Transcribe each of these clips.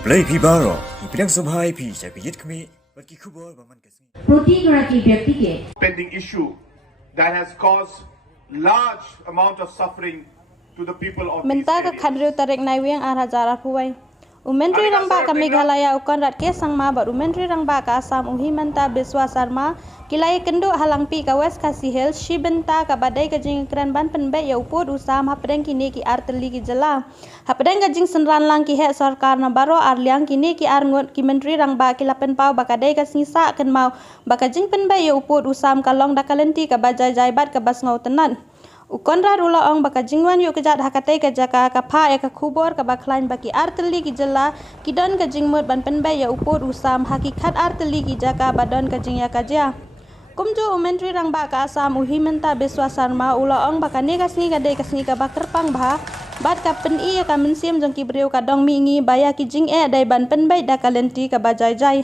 Play Pibaro, Ipidang Subhai Pi, Shapiyit Kami, but Kikubo, Baman Pending issue that has caused large amount of suffering to the people of these Mentaka areas. kadriu tarik naiwing arhajara puai. Umentri rang ba ka Meghalaya ukon rat ke sang ma bar umentri rang ba ka Assam uhimanta Biswa Sarma kilai kendo halang pi ka West Khasi Hills shibenta ka badai ka jing kran ban penbe ya upod usam hapdeng kini ki arteli ki jala hapdeng ka jing senran lang ki he sarkar na baro arliang kini ki arngot ki mentri rang ba ki lapen pau bakadai ka sisa ken mau baka jing penbe ya upod usam ka long dakalenti ka bajai jaibat ka bas ngau tenan Ukonra rula ong baka jingwan yuk kejat hakatai ke jaka ka pa ka kubor ka baklain baki arteli ki jela kidon ka jingmut ban penbai ya upur usam hakikat arteli ki jaka badon ka jing ya kaja kumjo umentri rang baka Assam uhimenta Biswa Sarma ula ong baka ne kasni ka dei kasni ka bakerpang bah bat ka pen iya ka mensiam jong ki breu ka dong mingi baya ki jing dai ban penbai da kalenti ka bajai jai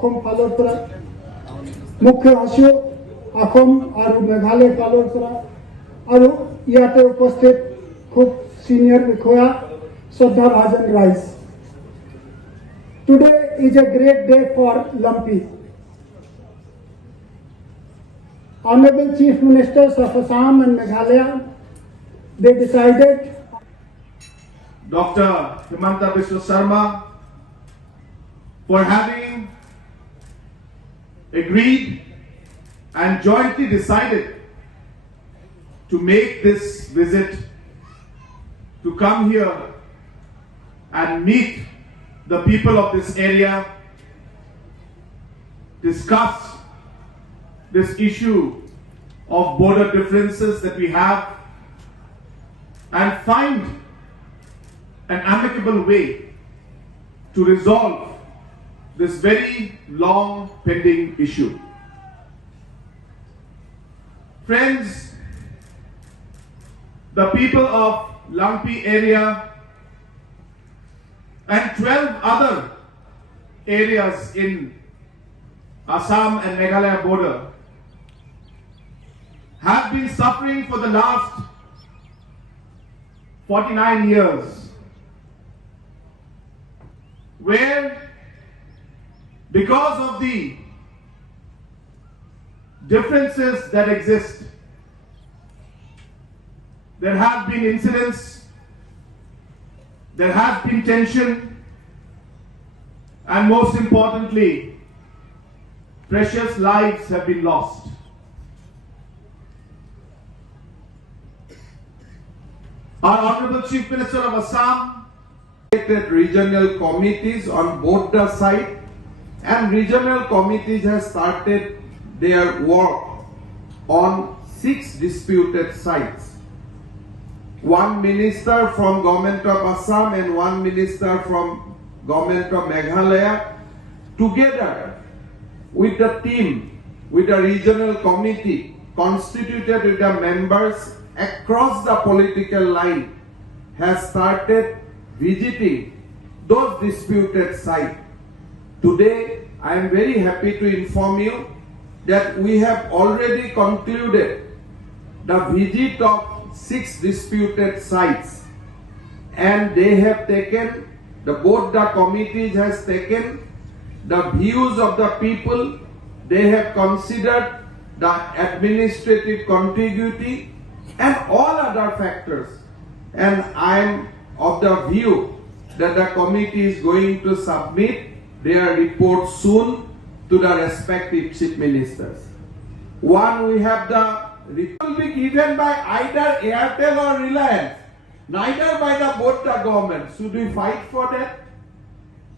Akom Palortra, Mukhya Asyo, Akom Aru Meghalaya Palortra, Aru Yate Upasthit Khub Senior Vikhoya, Shraddha Bhajan Rais. Today is a great day for Lumpy. Honorable Chief Ministers of Assam and Meghalaya, they decided Dr. Himanta Biswa Sarma for having agreed and jointly decided to make this visit to come here and meet the people of this area, discuss this issue of border differences that we have and find an amicable way to resolve this very long pending issue. Friends, the people of Lampi area and 12 other areas in Assam and Meghalaya border have been suffering for the last 49 years where because of the differences that exist, there have been incidents, there has been tension, and most importantly, precious lives have been lost. Our Honorable Chief Minister of Assam created regional committees on both the side, and regional committees have started their work on 6 disputed sites. 1 minister from Government of Assam and 1 minister from Government of Meghalaya, together with the team, with the regional committee constituted with the members across the political line, has started visiting those disputed sites. Today, I am very happy to inform you that we have already concluded the visit of 6 disputed sites, and they have taken, both the committees has taken the views of the people, they have considered the administrative contiguity and all other factors, and I am of the view that the committee is going to submit their report soon to the respective chief ministers. One, we have the report will be given by either Airtel or Reliance, neither by both the government. Should we fight for that?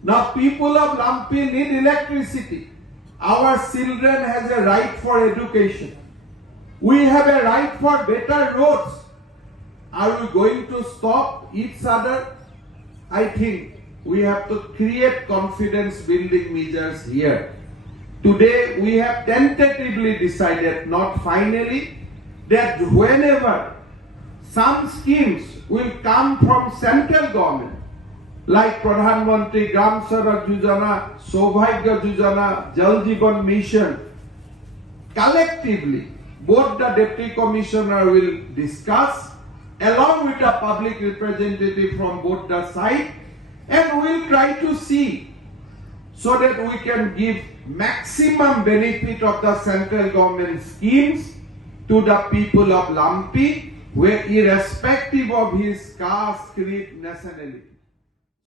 Now people of Lampi need electricity. Our children has a right for education. We have a right for better roads. Are we going to stop each other? I think we have to create confidence building measures here. Today we have tentatively decided, not finally, that whenever some schemes will come from central government, like Pradhan Mantri Gram Sadak Yojana, Saubhagya Yojana, Jal Jeevan Mission, collectively, both the Deputy Commissioner will discuss along with a public representative from both the sides, and we will try to see so that we can give maximum benefit of the central government schemes to the people of Lampi, where irrespective of his caste, creed, nationality.